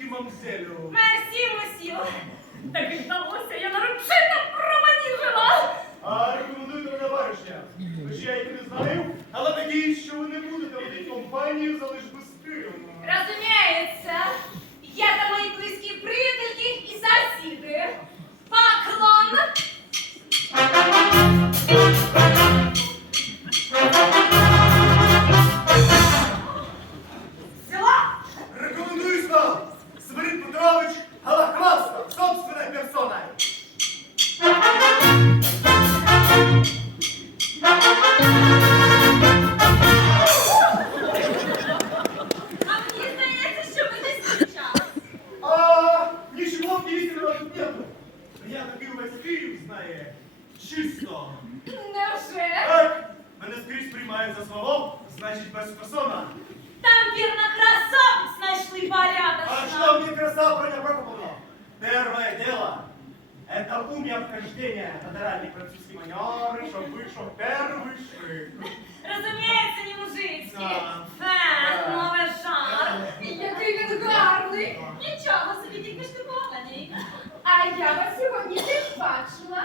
ручки, мамзелю. Мерсі, мосьє. Так і вдалося, я нарочито проманіжила. А рекомендую баришня. Хоч я їх не знаю, але надіюсь, що ви не будете водити компанію, залиш Я такий весь Київ знає. Чисто. Невже? Так, мене скрізь приймають за свого, значить без персона. Там вірно красавиць знайшли А порядочно. что мне краса Прокопова? Первое дело – это умя вхождения, федеральные французские манеры, чтоб вышел первый шик. Розуміється, я вас сьогодні теж бачила.